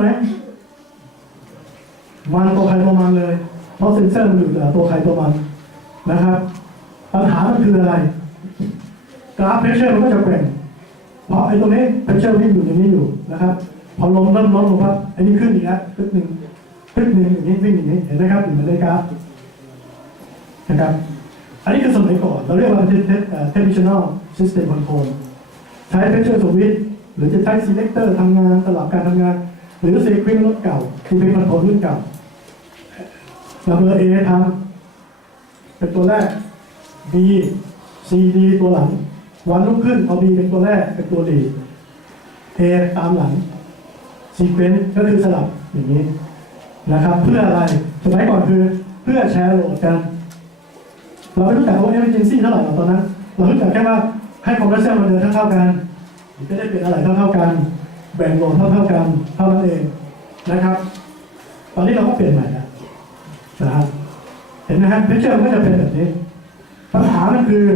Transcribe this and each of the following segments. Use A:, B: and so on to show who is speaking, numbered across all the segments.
A: ไหมมันตัวใครตัวมันเลย เพราะเซนเซอร์มันอยู่แต่ตัวใครตัวมันนะครับ ปัญหามันคืออะไร กราฟเพรสเชอร์มันก็จะเป็นเพราะไอ้ตรงนี้เพรสเชอร์วิ่งอยู่ตรงนี้อยู่นะครับ พอลงเริ่มลดลงครับไอ้นี่ขึ้นอีกแล้วขึ้นหนึ่งขึ้นหนึ่งอย่างนี้วิ่งอย่างนี้เห็นไหมครับอยู่ในกราฟนะครับอันนี้คือสมัยก่อน เราเรียกว่าเป็น traditional system control ใช้ pressure switch หรือจะใช้ selector ทำงานสลับการทำงาน หรือ sequence รถเก่า sequence control รุ่นเก่าเราเบอร์ A ทำเป็นตัวแรก B C D ตัวหลัง วันรุ่งขึ้นเอา B เป็นตัวแรกเป็นตัว D A ตามหลัง sequence ก็คือสลับอย่างนี้นะครับ เพื่ออะไรสมัยก่อนคือเพื่อแชร์โหลดกัน เราไม่รู้จักว่า emergency เท่าไหร่หรอตอนนั้น เรารู้จักแค่ว่าให้คอมเพรสเซอร์มันเดินเท่าๆกันจะได้เป็นอะไรเท่าๆกัน แบ่งโหลดเท่าๆกันเท่านั้นเองนะครับ ตอนนี้เราก็เปลี่ยนใหม่แล้วนะครับเห็นไหมฮะเพชเชอร์มันก็จะเป็นแบบนี้ปัญหามันคือ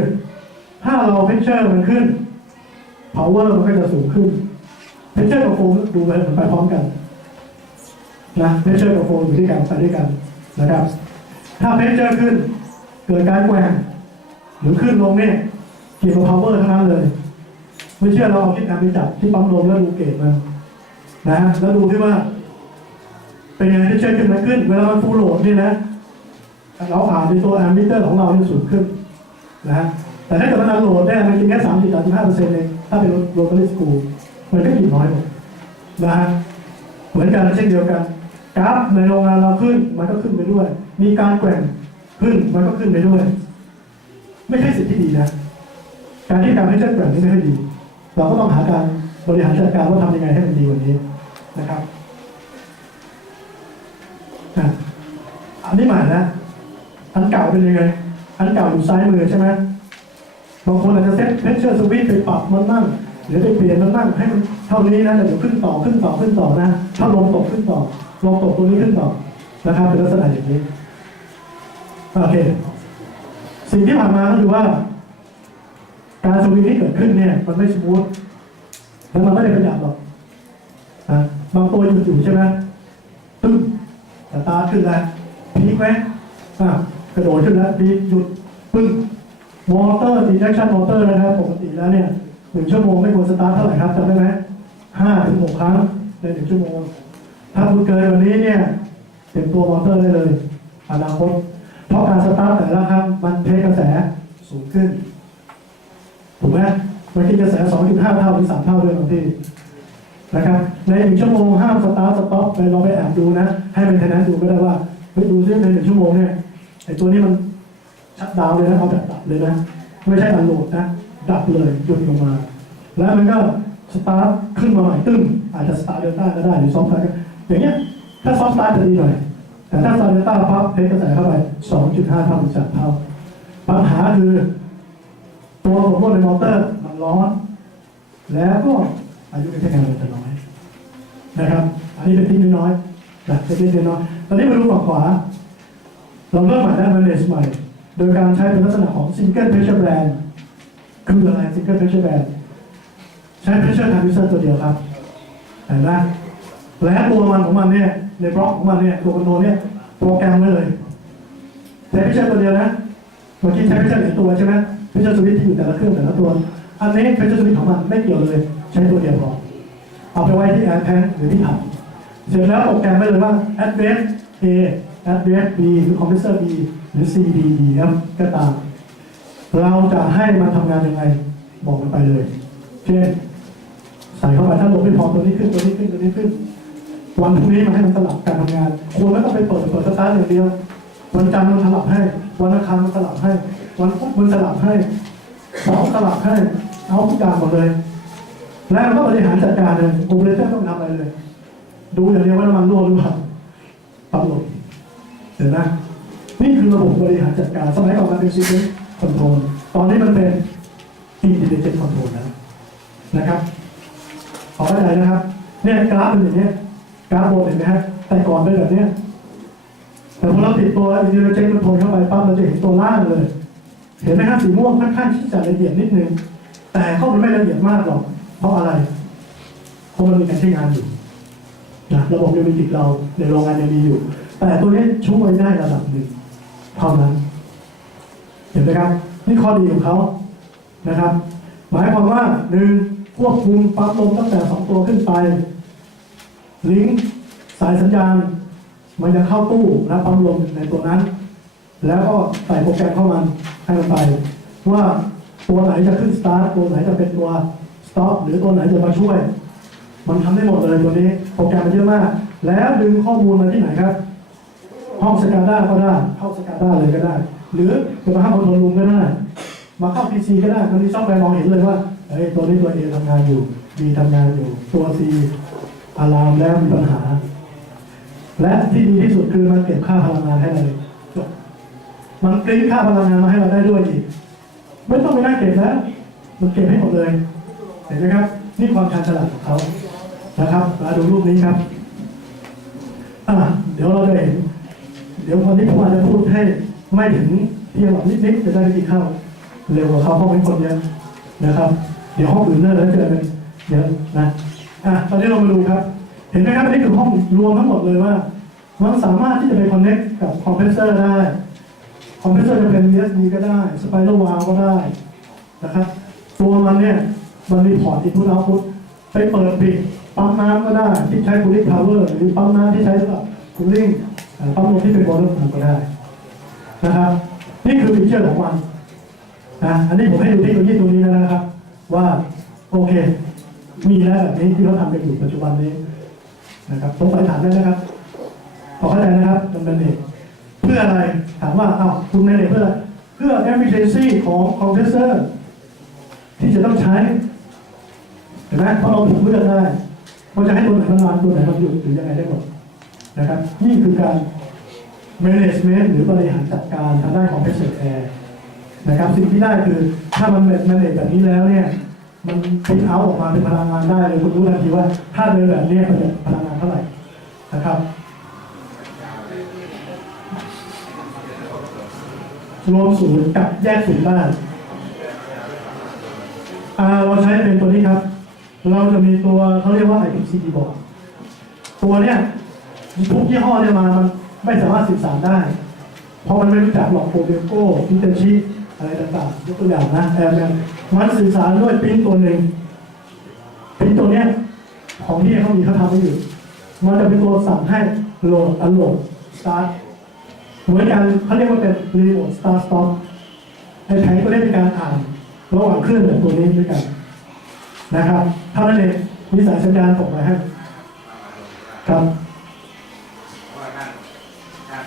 A: ถ้าเราเพชเชอร์มันขึ้น power มันก็จะสูงขึ้นเพชเชอร์กับโฟมดูไปไปพร้อมกันนะเพชเชอร์กับโฟมอยู่ด้วยกันไปด้วยกันนะครับ ถ้าเพชเชอร์ขึ้น เกิดการแกว่งหรือขึ้นลงเนี่ยเกี่ยวกับ power ทั้งนั้นเลย ไม่เชื่อเราเอาคิดแอมไปจับที่ปั๊มลมแล้วดูเกจมันนะแล้วดูที่ว่า เป็นยังไงที่เชื่อขึ้นไหมขึ้น เวลามันฟูลโหลดนี่นะเราอ่านในตัวแอมมิเตอร์ของเราเนี่ยสูงขึ้นนะฮะแต่ถ้าเกิดมันอันโหลดเนี่ยมันกินแค่สามสิบสามสิบห้าเปอร์เซ็นต์เองถ้าเป็นโลคอลสกูมันก็อยู่น้อยหมดนะฮะเหมือนกันเช่นเดียวกันกราฟในโรงงานเราขึ้นมันก็ขึ้นไปด้วย มีการแกว่งขึ้นมันก็ขึ้นไปด้วย ไม่ใช่สิ่งที่ดีนะ การที่การให้เช่นแกว่งนี่ไม่ค่อยดี เราก็ต้องหาการบริหารจัดการว่าทำยังไงให้มันดีกว่านี้นะครับอันนี้ใหม่นะ อันเก่าเป็นยังไง อันเก่าอยู่ซ้ายมือใช่ไหมบางคนอาจจะเซ็ตเพชเชอร์สวิตไปปรับมันมั่งหรือไปเปลี่ยนมันมั่งให้มันเท่านี้นะเดี๋ยวขึ้นต่อขึ้นต่อขึ้นต่อนะ ถ้าลงตกขึ้นต่อ ลงตกตัวนี้ขึ้นต่อนะครับเป็นลักษณะอย่างนี้ โอเค สิ่งที่ผ่านมาก็คือว่า การสวิงที่เกิดขึ้นเนี่ย มันไม่สมูทแล้วมันไม่ได้ประหยัดหรอกนะบางตัวหยุดอยู่ใช่ไหมตึ้งสตาร์ทขึ้นแล้วพีคไหมอะกระโดดขึ้นแล้วพีคหยุดปึ้งมอเตอร์ดีแอคชั่นมอเตอร์นะครับปกติแล้วเนี่ยหนึ่งชั่วโมงไม่ควรสตาร์ทเท่าไหร่ครับจำได้ไหมห้าถึงหกครั้งในหนึ่งชั่วโมง ถ้าคุณเกินวันนี้เนี่ยเตรียมตัวมอเตอร์ได้เลยอนาคตเพราะการสตาร์ทแต่ละครั้งมันเทกระแสสูงขึ้น ถูกไหมมันกินกระแส2.5เท่าหรือ3เท่าด้วยบางทีนะครับ ในหนึ่งชั่วโมงห้ามสตาร์ทสต็อปไปลองไปแอบดูนะ ให้เป็นเทนนั้นดูก็ได้ว่าไปดูซิในหนึ่งชั่วโมงเนี่ยไอ้ตัวนี้มันชัดดาวเลยนะเอาแบบดับเลยนะ ไม่ใช่อันโหลดนะ ดับเลยหยุดลงมา แล้วมันก็สตาร์ทขึ้นมาใหม่ตึ้งอาจจะสตาร์ทเดลต้าก็ได้หรือซอฟต์สตาร์อย่างเงี้ยถ้าซอฟต์สตาร์จะดีหน่อยแต่ถ้าสตาร์ทเดลต้าพับเทคกระแสเข้าไป 2.5 เท่าถึง3เท่าปัญหาคือ ตัวของพวกในมอเตอร์มันร้อน แล้วก็อายุการใช้งานมันจะน้อยนะครับ อันนี้เป็นที่น้อยๆนะเป็นที่น้อยตอนนี้มาดูฝั่งขวา เราเริ่มใหม่ได้ manage ใหม่ โดยการใช้เป็นลักษณะของ single pressure band คืออะไร single pressure band ใช้ pressure transducer ตัวเดียวครับเห็นไหมและตัวมันของมันเนี่ยในบล็อกของมันเนี่ยตัวคอนโทรเนี่ยโปรแกรมไว้เลยใช้ pressure ตัวเดียวนะเมื่อกี้ใช้เพชรหลายตัวใช่ไหม เพชรสวิตช์ที่อยู่แต่ละเครื่องแต่ละตัว อันนี้เพชรสวิตช์ของมันไม่เกี่ยวเลย ใช้ตัวเดียวพอเอาไปไว้ที่แอดแพนหรือที่ถับเสร็จแล้วโปรแกรมไว้เลยว่า address A address B หรือ compressor B หรือ CD E F ก็ตาม เราจะให้มันทำงานยังไง บอกมันไปเลย เช่นใส่เข้าไปถ้าลงไม่พอตัวนี้ขึ้นตัวนี้ขึ้นตัวนี้ขึ้น วันพรุ่งนี้มาให้มันสลับการทำงานควรไม่ต้องไปเปิดเปิดสตาร์ทอย่างเดียว วันจันทร์มันสลับให้ วันอังคารมันสลับให้ วันพุธมันสลับให้สาร์สลับให้ เอาทุกอย่างหมดเลย แล้วก็บริหารจัดการเลยโอเปอเรเตอร์ไม่ต้องทำอะไรเลย ดูอย่างเดียวว่าน้ำมันรั่วหรือเปล่าปั๊มลมเห็นไหมนี่คือระบบบริหารจัดการ สมัยก่อนมันเป็นซีเ e นคอนโทรลตอนนี้มันเป็นอินดิเ e เ t คอนโทรลแล้วนะครับขอเข้าใจนะครับ เนี่ยกราฟเป็นอย่างนี้กราฟโบนเห็นไหมฮะแต่ก่อนเป็นแบบนี้แต่พอเราติดตัวอินดิเจนมันโทนเข้าไปปั๊บเราจะเห็นตัวล่างเลย เห็นไหมครับสีม่วงค่อนข้างที่จะละเอียดนิดนึง แต่ข้อมันไม่ละเอียดมากหรอก เพราะอะไร เพราะมันมีการใช้งานอยู่นะระบบยูนิติกเราในโรงงานยังมีอยู่ แต่ตัวนี้ช่วยได้ระดับหนึ่งเท่านั้น เห็นไหมครับ นี่ข้อดีของเขานะครับ หมายความว่าหนึ่งควบคุมปั๊มลมตั้งแต่สองตัวขึ้นไป ลิงก์สายสัญญาณ มันจะเข้าตู้และปั๊มลมในตัวนั้น แล้วก็ใส่โปรแกรมเข้ามันให้มันไปว่าตัวไหนจะขึ้นสตาร์ทตัวไหนจะเป็นตัวสต็อปหรือตัวไหนจะมาช่วย มันทำได้หมดเลยตัวนี้ โปรแกรมมันเยอะมาก แล้วดึงข้อมูลมาที่ไหนครับ ห้องสกาด้าก็ได้เข้าสกาด้าเลยก็ได้ หรือจะมาเข้าคอนโทรลรูมก็ได้ มาเข้า PC ก็ได้มันมีซอฟต์แวร์มองเห็นเลยว่าเฮ้ยตัวนี้ตัว A ทำงานอยู่ B ทำงานอยู่ ตัว C อะลามแล้วมีปัญหา และที่ดีที่สุดคือมันเก็บค่าพลังงานให้เลย มันกริ้นค่าพลังงานมาให้เราได้ด้วยอีก ไม่ต้องไปนั่งเก็บแล้วมันเก็บให้หมดเลย เห็นไหมครับ นี่ความชาญฉลาดของเขานะครับมาดูรูปนี้ครับอะเดี๋ยวเราจะเห็น เดี๋ยววันนี้ผมอาจจะพูดให้ไม่ถึงเที่ยงหรอกนิดๆจะได้ไปกินข้าวเร็วกว่าเขาเพราะเป็นคนเยอะนะครับ เดี๋ยวห้องอื่นเลิกแล้วเจอกันเยอะนะอะตอนนี้เรามาดูครับ เห็นไหมครับอันนี่คือห้องรวมทั้งหมดเลยว่า มันสามารถที่จะไปคอนเน็กกับคอมเพรสเซอร์ได้ อมเพรสเซอร์จะเป็น USB ก็ได้สไปรัลวาลก็ได้นะครับตัวมันเนี่ยมันมีพอร์ตอินพุตเอาพุตไปเปิดปิดปั๊มน้ำก็ได้ที่ใช้คูลิ่งพาวเวอร์หรือปั๊มน้ำที่ใช้สำหรับคูลิ่งปั๊มลมที่เป็นบอลลูนก็ได้นะครับ นี่คือฟีเจอร์ของมันนะอันนี้ผมให้ดูเทคโนโลยีตัวนี้นะครับ ว่าโอเค มีแล้วแบบนี้ที่เขาทำกันอยู่ปัจจุบันนี้นะครับสงสัยถามได้นะครับพอเข้าใจนะครับดำเนินเหตุ เพื่ออะไรถามว่าเอาคุณในเด็เพื่ออะไรเพื่อ efficiency ของคอมเพรสเซอร์ที่จะต้องใช้เห็นไหมเพราะเราถูกเลือกได้ว่าจะให้ตัวไหนมันรันตัวไหนมันหยุดหรือยังไงได้หมดนะครับ นี่คือการ management หรือบริหารจัดการทางด้านของ pressure air นะครับ สิ่งที่ได้คือถ้ามัน manage แบบนี้แล้วเนี่ยมันพิมพ์เอาออกมาเป็นพลังงานได้เลยคุณรู้ทันทีว่าถ้าเดินแบบนี้มันจะพลังงานเท่าไหร่นะครับ รวมศูนย์กับแยกศูนย์ได้อ่าเราใช้เป็นตัวนี้ครับ เราจะมีตัวเขาเรียกว่า IPC board ตัวเนี้ยทุกยี่ห้อเนี่ยมามันไม่สามารถสื่อสารได้ เพราะมันไม่รู้จักหรอกโปรเบโก้อิเตชิอะไรต่างๆยกตัวอย่างนะแอมเนี่ยมันสื่อสารด้วยปิ้นตัวหนึ่งปิ้นตัวเนี้ยของที่เขามีเขาทำไว้อยู่ มันจะเป็นตัวสั่งให้โหลดอันโหลดสตาร์ท เหมือนกันเขาเรียกว่าเป็นรีโมทสตาร์ทสต็อปไอ้แผงตัวนี้เป็นการอ่าน ระหว่างเครื่องแบบตัวนี้ด้วยกันนะครับเท่านั้นเองมีสายสัญญาณส่งมาให้ครับ
B: ว่าท่านท่าน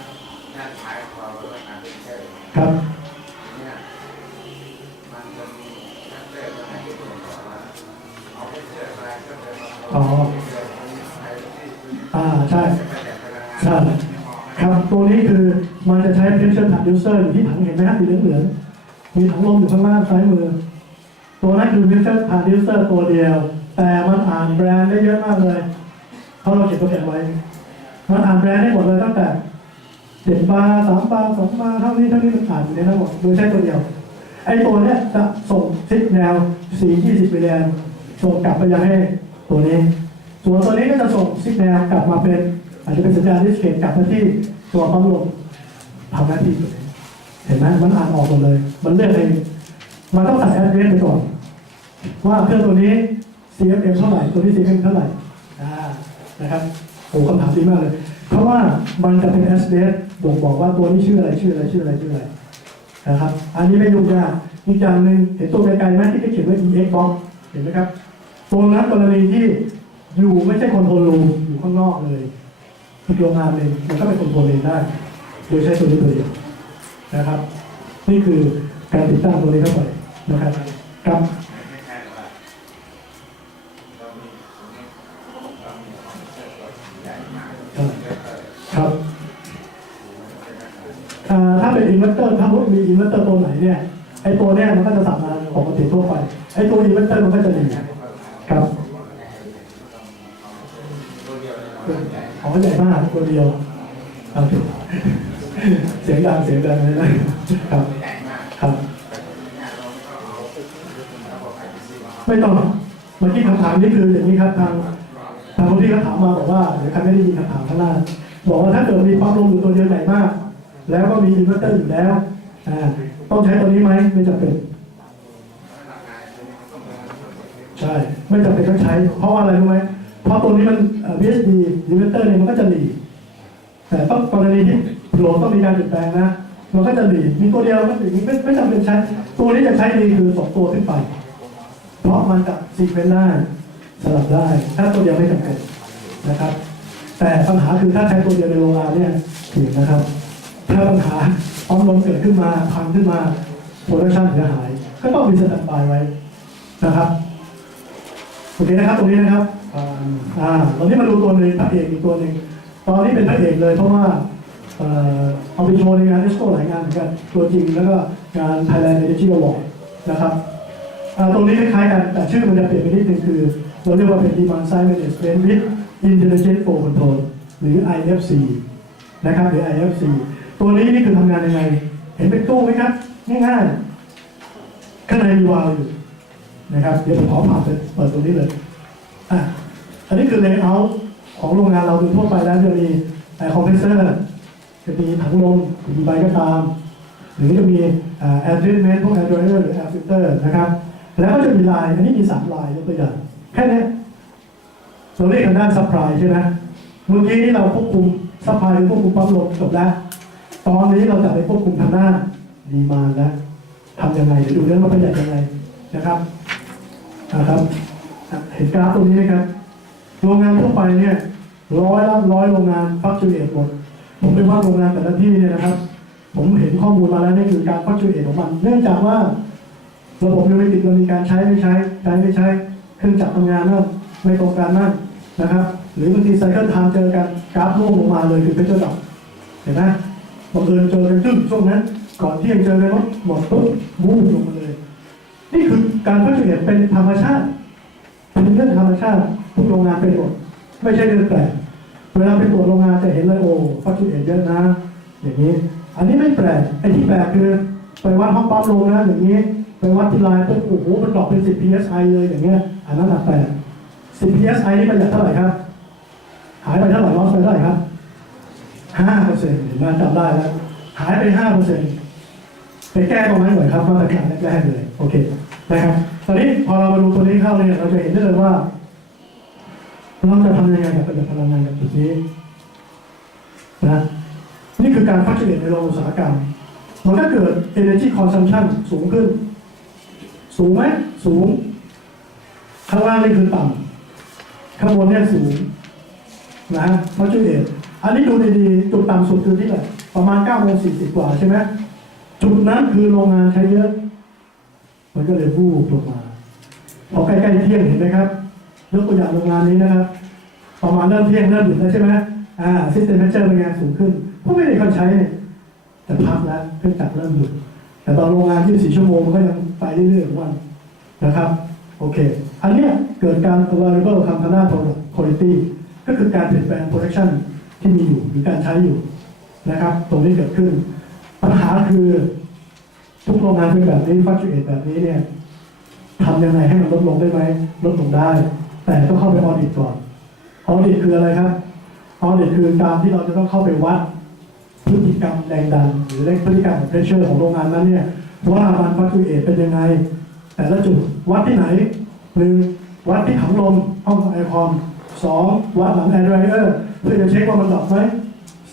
B: ท่านขายความว่าการเป็นเชื่อ
A: ครับ
B: จะใช้
A: pressure transducer อยู่ที่ถังเห็นไหมครับสีเหลืองๆมีถังลมอยู่ข้างล่างซ้ายมือ ตัวนั้นคือ pressure transducer ตัวเดียว แต่มันอ่านแบรนด์ได้เยอะมากเลย เพราะเราเก็บตัวแทนไว้ มันอ่านแบรนด์ได้หมดเลยตั้งแต่เจ็ดบาร์สามบาร์สองบาร์เท่านี้เท่านี้มันอ่านอยู่ในทั้งหมดโดยใช้ตัวเดียว ไอ้ตัวเนี้ยจะส่งซิกแนว4 20มิลลิแอมป์ส่งกลับไปยังให้ตัวนี้ส่วนตัวนี้ก็จะส่งซิกแนวกลับมาเป็น อาจจะเป็นสัญญาณดิสเคทกลับมาที่ตัวปั๊มลม ทำหน้าที่ตัวนี้เห็นไหมมันอ่านออกหมดเลย มันเลือกเองมันต้องใส่แอดเรสไปก่อน ว่าเครื่องตัวนี้ CFM เท่าไหร่ ตัวนี้ CFM เท่าไหร่นะครับโอ้คำถามดีมากเลย เพราะว่ามันจะเป็น S d บ่งบอกว่าตัวนี้ชื่ออะไรชื่ออะไรชื่ออะไรชื่ออะไรนะครับ อันนี้ไม่ยุ่งยากอีกอย่างหนึ่งเห็นตัวไกลๆไหมที่เขาเขียนว่า EX box เห็นไหมครับตัวนั้นกรณีที่อยู่ไม่ใช่คอนโทรลรูมอยู่ข้างนอกเลยคือโรงงานเองมันก็เป็นคอนโทรลเองได้ โดยใช้ตัวนี้ตัวเดียวนะครับ นี่คือการติดตั้งตัวนี้เข้าไปนะครับครับ
B: ไม่ใช่ว่าเรามีตรงนี้เรามีคอมพิวเตอร์ตัวใหญ่มาก
A: ครับถ้าเป็นอินเวอร์เตอร์ถ้ามุดมีอินเวอร์เตอร์ตัวไหนเนี่ยไอตัวเนี้ยมันก็จะสั่งงานปกติทั่วไปไอตัวอินเวอร์เตอร์มันก็จะดีครับ
B: ตัวเดียวเลยเราใหญ่
A: ขอใหญ่มากตัวเดียวครับ เสียงดังเสียงดังเลยนะครับครับ
B: ไม่
A: ต้องเมื่อกี้คำถามนี้คืออย่างนี้ครับทางทางคุณพี่เขาถามมาบอกว่าเดี๋ยวใครไม่ได้ยินคำถามข้างล่างบอกว่าถ้าเกิดมีปั๊มลมอยู่ตัวเดียวใหญ่มาก แล้วก็มีอินเวอร์เตอร์อยู่แล้วต้องใช้ตัวนี้ไหมไม่จำเป็นใช่ไม่จำเป็นต้องใช้ เพราะว่าอะไรรู้ไหมเพราะตัวนี้มันเอ่อ VSD อินเวอร์เตอร์เนี่ยมันก็จะหลีแต่ต้องกรณีที่ หลดต้องมีการเปลี่ยนแปลงนะ มันก็จะหลีมีตัวเดียวก็หลีไม่ไม่จำเป็นใช้ ตัวนี้จะใช้ดีคือสองตัวขึ้นไป เพราะมันกับซีเควนต์ได้สลับได้ ถ้าตัวเดียวไม่จำเป็นนะครับ แต่ปัญหาคือถ้าใช้ตัวเดียวในโรงงานเนี่ยผิดนะครับ ถ้าปัญหาออมลมเกิดขึ้นมาพังขึ้นมาโปรดักชันเสียหาย ก็ต้องมีสแตนบายไว้นะครับโอเคนะครับตรงนี้นะครับอ่าอ่าตอนนี้มาดูตัวหนึ่งพระเอกอีกตัวหนึ่งตอนนี้เป็นพระเอกเลยเพราะว่า เอาไปโชว์ในงานเอ็กซ์โปหลายงานเหมือนกันตัวจริงแล้วก็งาน Thailand Energy Award นะครับตรงนี้คล้ายกันแต่ชื่อมันจะเปลี่ยนไปนิดนึงคือ เราเรียกว่าเป็น Demand Side Management with Intelligent Flow Control หรือ IFC นะครับหรือ IFC ตัวนี้นี่คือทำงานยังไง เห็นเป็นตู้ไหมครับ ง่ายๆข้างในมีวาล์วอยู่นะครับเดี๋ยวผมขอผ่านเปิดตรงนี้เลยอะอันนี้คือเลเยอร์ของโรงงานเราโดยทั่วไปแล้วจะมีแอคอมเพรสเซอร์ จะมีถังลมกี่ใบก็ตาม หรือจะมีแอร์ทรีทเมนต์พวกแอร์ดรอยเออร์หรือแอร์ฟิลเตอร์นะครับ แล้วก็จะมีลาย อันนี้มีสามลายยกตัวอย่าง แค่นี้ยเราเรียกทางด้านซัพพลายใช่ไหมเมื่อกี้นี้เราควบคุมซัพพลายควบคุมปั๊มลมจบแล้ว ตอนนี้เราจะไปควบคุมทางด้านดีมานแล้วทำยังไงเดี๋ยวดูเรื่องว่าประหยัดยังไงนะครับนะครับเห็นกราฟตรงนี้ไหมครับ โรงงานทั่วไปเนี่ยร้อยละร้อยโรงงานฟักจูเอทหมด ผมไปว่าโรงงานแต่ละที่เนี่ยนะครับ ผมเห็นข้อมูลมาแล้วนี่คือการฟักจูเอทของมัน เนื่องจากว่าระบบยูนิติกมันมีการใช้ไม่ใช้ใช้ไม่ใช้เครื่องจักรทำงานนั่นไม่ตรงกันนั่นนะครับ หรือบางทีไซเคิลไทม์เจอกันกราฟร่วงลงมาเลยคือเพชรดับเห็นไหมบังเอิญเจอกันจึ้งช่วงนั้น ก่อนที่ยังเจอกันว่าหมดปุ๊บวูบลงมาเลย นี่คือการพัฒนาเป็นธรรมชาติเป็นเรื่องธรรมชาติทุกโรงงานเป็นหมดไม่ใช่เรื่องแปลก เวลาไปตรวจโรงงานจะเห็นเลยโอ้ฟักชูเอทเยอะนะ อย่างนี้ อันนี้ไม่แปลกไอ้ที่แปลกคือไปวัดห้องปั๊มลงนะอย่างนี้ไปวัดที่ลายปุ๊บโอ้โหมันดรอปเป็น10 psi เลยอย่างเงี้ยอันนั้นแปลก10 psi นี่ประหยัดเท่าไหร่ครับหายไปเท่าไหร่ลอสไปเท่าไหร่ครับ5เปอร์เซ็นต์เห็นไหมจำได้แล้วหายไป5เปอร์เซ็นต์ไปแก้ตรงนั้นหน่อยครับมาตรการแรกๆเลยโอเคนะครับตอนนี้พอเรามาดูตัวนี้เข้าเนี่ยเราจะเห็นได้เลยว่า เราจะทำยังไงกับประหยัดพลังงานกับจุดนี้นะนี่คือการพัฒนาในโรงอุตสาหกรรมมันก็เกิด energy consumption สูงขึ้น สูงไหมสูง ข้างล่างนี่คือต่ำข้างบนเนี่ยสูงนะพัฒนาอันนี้ดูดีๆจุดต่ำสุดคือที่ไหนประมาณ9โมง40กว่าใช่ไหมจุดนั้นคือโรงงานใช้เยอะ มันก็เลยวูบลงมาพอใกล้ๆเที่ยงเห็นไหมครับ ยกตัวอย่างโรงงานนี้นะครับประมาณเริ่มเที่ยงเริ่มหยุดแล้วใช่ไหมอ่าซิสเต็มเจอร์เป็นสูงขึ้นเพราะไม่ได้คนใช้นี่แต่พักแล้วเครื่องจักรเริ่มหยุดแต่ตอนโรงงาน24ชั่วโมงมันก็ยังไปเรื่อยๆทุกวันนะครับ โอเค อันนี้เกิดการ available คำทางด้าน product quality ก็คือการเปลี่ยนแปลง production ที่มีอยู่หรือการใช้อยู่นะครับ ตรงนี้เกิดขึ้น ปัญหาคือ ทุกโรงงานเป็นแบบนี้ฟั c จูเอตแบบนี้เนี่ยทำยังไงให้มันลดลงได้ไหมลดลงได้ แต่ต้องเข้าไปออดิตก่อนออดิตคืออะไรครับออดิตคือการที่เราจะต้องเข้าไปวัดพฤติกรรมแรงดัน หรือพฤติกรรมของเพรสเชอร์ของโรงงานนั้นเนี่ยว่ามันฟั c จูเอตเป็นยังไง แต่ละจุดวัดที่ไหนหนึ่งวัดที่ถังลมห้องไอคอนสองวัดหลังแอร์ไรเออร์เพื่อจะเช็คว่ามันดับไหม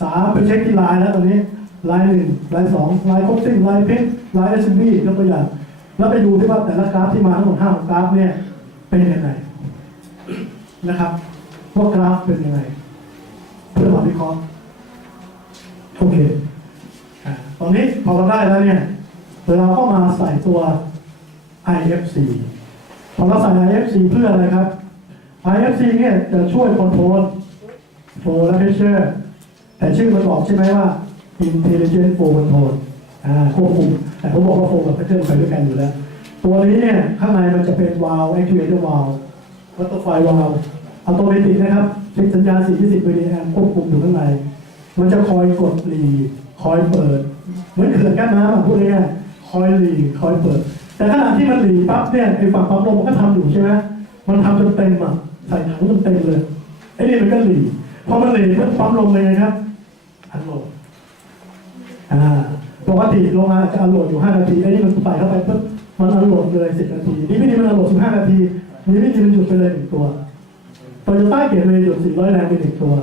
A: สามไปเช็คที่ลายแล้วตอนนี้ลายหนึ่งลายสองลายโคตติ้งลายพิกลายเอสบียกตัวอย่างแล้วไปดูที่ว่าแต่ละกราฟที่มาทั้งหมดห้ากราฟเนี่ยเป็นยังไง นะครับว่ากราฟเป็นยังไง เพื่อมาวิเคราะห์โอเคอะตอนนี้พอเราได้แล้วเนี่ยเราก็มาใส่ตัว IFC พอเราใส่ IFC เพื่ออะไรครับ IFC เนี่ยจะช่วยคอนโทรลโฟและเพชเชอร์แต่ชื่อมันบอกใช่ไหมว่า intelligent flow control ควบคุมแต่ผมบอกว่า flow กับ pattern ไปด้วยกันอยู่แล้ว ตัวนี้เนี่ยข้างในมันจะเป็น valve actuator valve butterfly valve อัตโนมัตินะครับเช็คสัญญาณ 420 mA ควบคุมอยู่ข้างใน มันจะคอยกดหลีคอยเปิด เหมือนเขื่อนกั้นน้ำอะพูดง่ายๆคอยหลีคอยเปิด แต่ขณะที่มันหลีปั๊บเนี่ยไอ้ฝั่งปั๊มลมมันก็ทำอยู่ใช่ไหมมันทำจนเต็มอะใส่ถังจนเต็มเลยไอ้นี่มันก็หลีพอมันหลีมันปั๊มลมเลยไงครับอันลดอ่าปกติโรงงานจะอันโหลดอยู่ 5 นาทีไอ้นี่มันใส่เข้าไปปุ๊บมันอันโหลดเลย 10 นาที นี่ไม่ดีมันอันโหลด15 นาที นี่ไม่ดีมันหยุดไปเลยหนึ่งตัวโตโยต้าเกียร์เลยหยุด400แรงไปหนึ่งตัว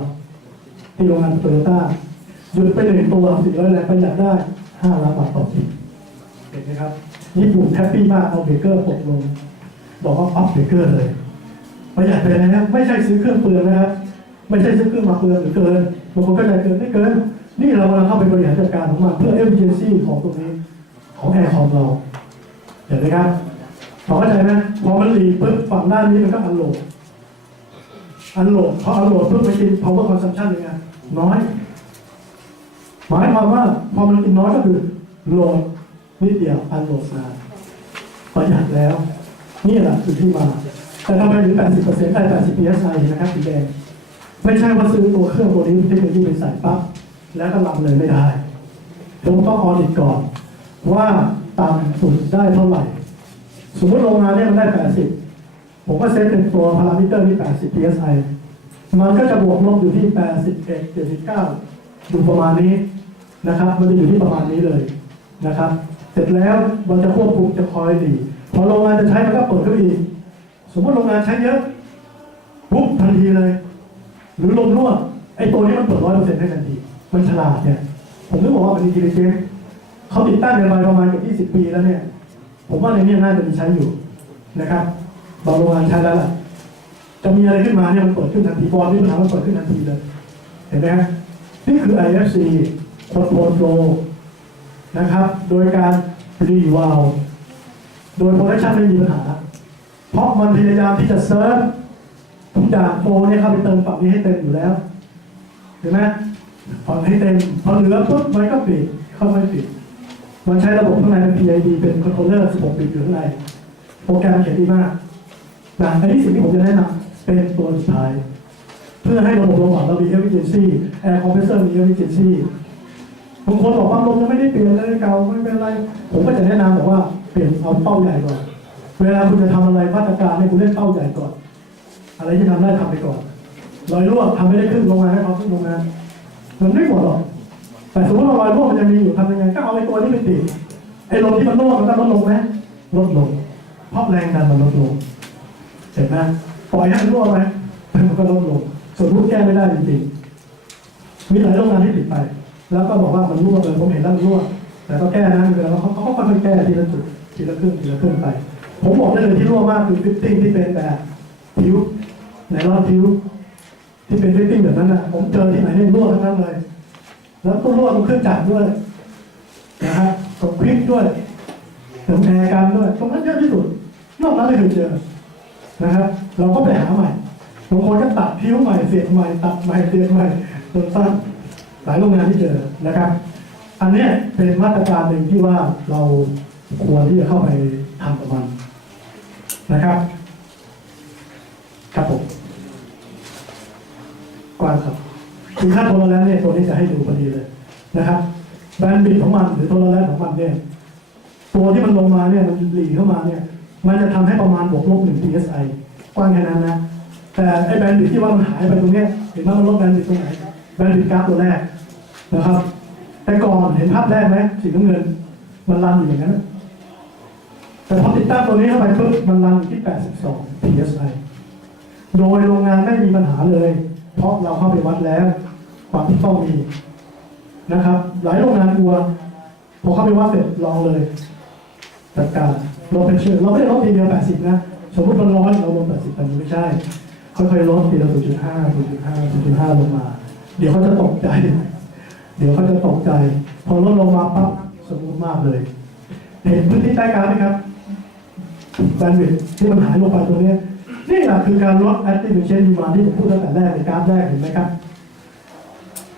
A: ที่โรงงานโตโยต้าหยุดไปหนึ่งตัว400แรงประหยัดได้5ล้านบาทต่อปีเห็นไหมครับญี่ปุ่นแฮปปี้มากเอาเบเกอร์ปลดลง บอกว่าอัพเบเกอร์เลยประหยัดไปนะครับไม่ใช่ซื้อเครื่องเปลืองนะครับไม่ใช่ซื้อเครื่องมาเปลืองหรือเกินบางคนก็ใจเกินไม่เกิน นี่เรากำลังเข้าไปบริหารจัดการของมันเพื่อ efficiency ของตรงนี้ของแอร์คอมเราเห็นไหมครับ พอเข้าใจไหมพอมันหลีปุ๊บฝั่งด้านนี้มันก็อันโหลดอันโหลดพออันโหลดปุ๊บมันกิน power consumption ยังไงน้อย หมายความว่าพอมันกินน้อยก็คือโหลดนิดเดียวอันโหลดนานประหยัดแล้ว นี่แหละคือที่มา แต่ทำไมถึง 80%ได้ 80 psi นะครับสีแดงไม่ใช่ว่าซื้อตัวเครื่องตัวนี้เทคโนโลยีไปใส่ปั๊บแล้วก็รับเลยไม่ได้ผมต้องออดิตก่อน ว่าต่ำสุดได้เท่าไหร่ สมมติโรงงานเนี่ยมันได้ 80 ผมก็เซตเป็นตัวพารามิเตอร์ที่ 80 psi มันก็จะบวกลบอยู่ที่ 81 79 อยู่ประมาณนี้นะครับ มันจะอยู่ที่ประมาณนี้เลยนะครับ เสร็จแล้วมันจะควบคุมจะคอยดี พอโรงงานจะใช้มันก็เปิดขึ้นอีก สมมติโรงงานใช้เยอะปุ๊บทันทีเลย หรือลมรั่วไอ้ตัวนี้มันเปิดร้อยเปอร์เซ็นต์ให้ทันที มันฉลาดเนี่ย ผมนึกบอกว่ามันอินเทลเจนเขาติดตั้งกันมาประมาณเกือบ20 ปีแล้วเนี่ย ผมว่าในนี้น่าจะมีใช้อยู่นะครับบางโรงงานใช้แล้วล่ะจะมีอะไรขึ้นมาเนี่ยมันเปิดขึ้นทันทีบอลนี่ปัญหามันเปิดขึ้นทันทีเลยเห็นไหมฮะนี่คือ IFC Control Flow นะครับ โดยการรีวาลโดยโปรดักชันไม่มีปัญหา เพราะมันพยายามที่จะเซิร์ฟทุกอย่างโฟเนี่ยเข้าไปเติมฝั่งนี้ให้เต็มอยู่แล้วเห็นไหมฝั่งให้เต็มพอเหลือปุ๊บมันก็ปิดเข้าไม่ปิด มันใช้ระบบข้างในเป็น PID เป็นคอนโทรลเลอร์16บิตอยู่ข้างในโปรแกรมเขียนดีมากนะอันนี้สิ่งที่ผมจะแนะนำเป็นตัวสุดท้าย เพื่อให้ระบบลมหวานเรามี efficiency air compressor มี efficiency บางคนบอกว่าลมยังไม่ได้เปลี่ยนเลยเก่าไม่เป็นไร ผมก็จะแนะนำบอกว่าเปลี่ยนเอาเป้าใหญ่ก่อน เวลาคุณจะทำอะไรมาตรการให้คุณเล่นเป้าใหญ่ก่อน อะไรที่ทำได้ทำไปก่อนรอยรั่วทำไม่ได้ขึ้นโรงงานให้เขาขึ้นโรงงานมันไม่หมดหรอก แต่สมมติว่ารอยรั่วมันยังมีอยู่ทำยังไงก็เอาไอ้ตัวนี้ไปติดไอ้ลมที่มันรั่วมันก็ลดลงไหมลดลงเพราะแรงดันมันลดลงเห็นไหมปล่อยให้มันรั่วไหมมันก็ลดลงส่วนรูปแก้ไม่ได้จริงๆมีหลายโรงงานที่ติดไป แล้วก็บอกว่ามันรั่วเลยผมเห็นแล้วมันรั่วแต่ก็แก้นะเป็นไรเขาเขาก็ค่อยๆแก้ทีละจุดทีละครึ่งทีละครึ่งไป ผมบอกได้เลยที่รั่วมากคือฟิตติ้งที่เป็นแบบผิวไหนรอบผิวที่เป็นฟิตติ้งแบบนั้นนะผมเจอที่ไหนเนี่ยรั่วทั้งนั้นเลย แล้วก็รั่วตรงเครื่องจักรด้วยนะฮะตรงคลิปด้วยตรงแอร์กันด้วยตรงนั้นเยอะที่สุดนอกนั้นไม่เคยเจอนะครับเราก็ไปหาใหม่บางคนก็ตัดผิวใหม่เสียบใหม่ตัดใหม่เสียบใหม่จนสั้นหลายโรงงานที่เจอนะครับ อันนี้เป็นมาตรการหนึ่งที่ว่าเราควรที่จะเข้าไปทำกับมันนะครับครับผมกว้างครับ คือค่าโทรแล้วเนี่ยตัวนี้จะให้ดูพอดีเลยนะครับแบนด์บิดของมันหรือโทรแล้วของมันเนี่ยตัวที่มันลงมาเนี่ยมันหลีเข้ามาเนี่ยมันจะทำให้ประมาณบวกลบหนึ่ง psi กว้างแค่นั้นนะ แต่ไอ้แบนด์บิดที่ว่ามันหายไปตรงเนี้ยเห็นไหมมันลดแบนด์บิดตรงไหนแบนด์บิดกราฟตัวแรกนะครับ แต่ก่อนเห็นภาพแรกไหมสีน้ำเงิน มันรันอยู่อย่างนั้นแต่พอติดตั้งตัวนี้เข้าไปปุ๊บมันรันอยู่ที่ 82 psi โดยโรงงานไม่มีปัญหาเลย เพราะเราเข้าไปวัดแล้ว ความที่ต้องมีนะครับ หลายโรงงานกลัวพอเข้าไปวัดเสร็จลองเลยจัดการลดเป็นเชื่อเราไม่ได้ลดทีเดียว80 นะ สมมติมันร้อยเราลด80แต่มันไม่ใช่ ค่อยๆลดทีละ0.5 0.5 0.5 ลงมา เดี๋ยวเขาจะตกใจ เดี๋ยวเขาจะตกใจ พอลดลงมาปั๊บสมมติมากเลย เห็นพื้นที่ใต้กราฟไหมครับแบนด์วิดที่มันหายลงไปตรงนี้นี่แหละคือการลด activation demand ที่ผมพูดตั้งแต่แรกในกราฟแรกเห็นไหมครับ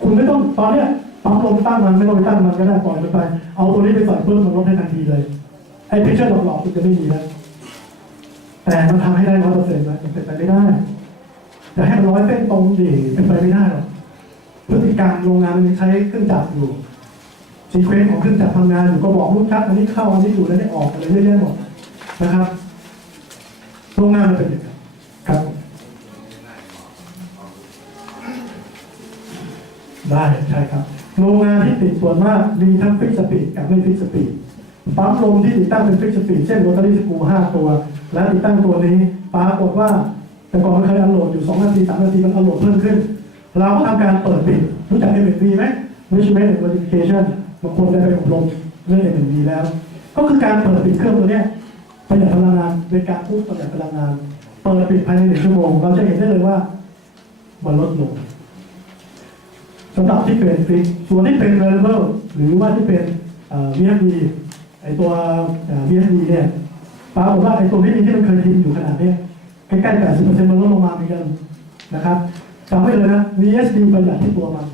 A: คุณไม่ต้องตอนเนี้ยปั๊มลมตั้งมันไม่ต้องไปตั้งมันก็ได้ปล่อยมันไป เอาตัวนี้ไปใส่เพิ่มมันลดให้ทันทีเลยไอ้พิเชอร์หลอกๆคุณจะไม่มีแล้วแต่มันทำให้ได้ร้อยเปอร์เซ็นต์ไหมเป็นไปไม่ได้จะให้มันร้อยเส้นตรงดีเป็นไปไม่ได้หรอกพฤติการโรงงานมันใช้เครื่องจักรอยู่ซีเควนซ์ของเครื่องจักรทำงานอยู่ก็บอกลูกค้าอันนี้เข้าอันนี้อยู่แล้วนี่ออกอะไรเรื่อยๆหมดนะครับโรงงานมันเป็นอย่างนั้นครับ
B: ง่ายกว่าเอาดู
A: ได้ใช่ครับ โรงงานที่ติดส่วนมากมีทั้งฟิกสปีดกับไม่ฟิกสปีดปั๊มลมที่ติดตั้งเป็นฟิกสปีดเช่นโรตารี่สกูห้าตัว และติดตั้งตัวนี้ปรากฏว่าแต่ก่อนมันเคยอันโหลดอยู่2นาที3นาทีมันอันโหลดเพิ่มขึ้น เราก็ทำการเปิดปิดรู้จัก MFV ไหม Measurement and Verification บางคนได้ไปอบรมเรื่อง MFV แล้ว ก็คือการเปิดปิดเครื่องตัวนี้ประหยัดพลังงานเป็นการพูดประหยัดพลังงาน เปิดปิดภายในหนึ่งชั่วโมง เราจะเห็นได้เลยว่ามันลดลง สำหรับที่เป็นฟิกส่วนที่เป็น variable หรือว่าที่เป็น VFD ไอตัว VFD เนี่ยปรากฏว่าไอตัว VFD ที่มันเคยทิมอยู่ขนาดเนี้ยใกล้ๆ 80%มันลดลงมาเหมือนกันนะครับจำไว้เลยนะ VSD ประหยัดที่ตัวมัน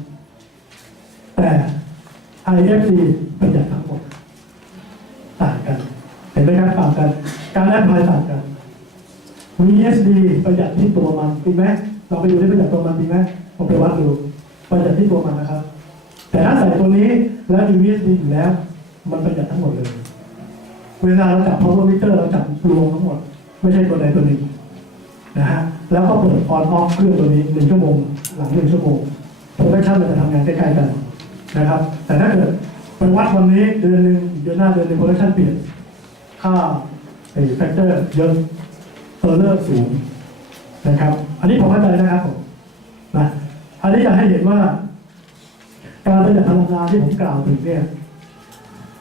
A: แต่ IFC ประหยัดทั้งหมด ต่างกัน เห็นไหมครับต่างกัน การแอพพลายต่างกัน VSD ประหยัดที่ตัวมันจริงไหมเราไปดูที่ประหยัดตัวมันจริงไหมผมไปวัดดู ประหยัดที่ตัวมันนะครับ แต่ถ้าใส่ตัวนี้แล้วมี VSD อยู่แล้ว มันประหยัดทั้งหมดเลย เวลาเราจับ power meter เราจับรวมทั้งหมด ไม่ใช่ตัวใดตัวหนึ่งนะฮะแล้วก็เปิด on off เครื่องตัวนี้หนึ่งชั่วโมง หลังหนึ่งชั่วโมง production มันจะทำงานใกล้ๆกันนะครับ แต่ถ้าเกิดไปวัดวันนี้เดือนหนึ่งเดือนหน้าเดือนหนึ่ง production เปลี่ยนค่าไอ้ factor เยอะเออร์เลอร์สูงนะครับ อันนี้ผมเข้าใจนะครับผมนะ อันนี้อยากให้เห็นว่า การประหยัดพลังงานที่ผมกล่าวถึงเนี่ย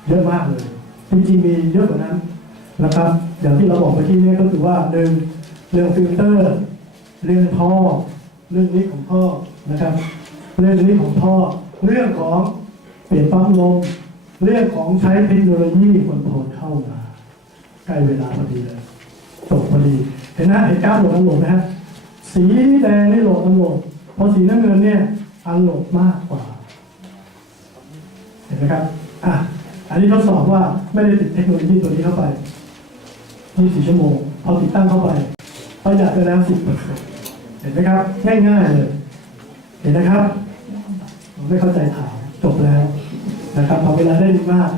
A: เยอะมากเลยจริงๆมีเยอะกว่านั้นนะครับ อย่างที่เราบอกเมื่อกี้เนี่ยก็คือว่าหนึ่งเรื่องฟิลเตอร์ เรื่องท่อ เรื่องลิฟต์ของท่อนะครับ เรื่องลิฟต์ของท่อ เรื่องของเปลี่ยนปั๊มลมเรื่องของใช้เทคโนโลยีคอนโทรลเข้ามาใกล้เวลาพอดีเลยจบพอดี เห็นนะเห็นกราฟโหลดอันโหลดนะฮะสีแดงนี่โหลดอันโหลด พอสีน้ำเงินเนี่ยอันโลดมากกว่า เห็นไหมครับ อะ อันนี้ทดสอบว่าไม่ได้ติดเทคโนโลยีตัวนี้เข้าไป24ชั่วโมงพอติดตั้งเข้าไปประหยัดไปแล้ว10%เห็นไหมครับ ง่ายๆเลย เห็นนะครับ ไม่เข้าใจถามจบแล้วนะครับทำเวลาได้ดีมาก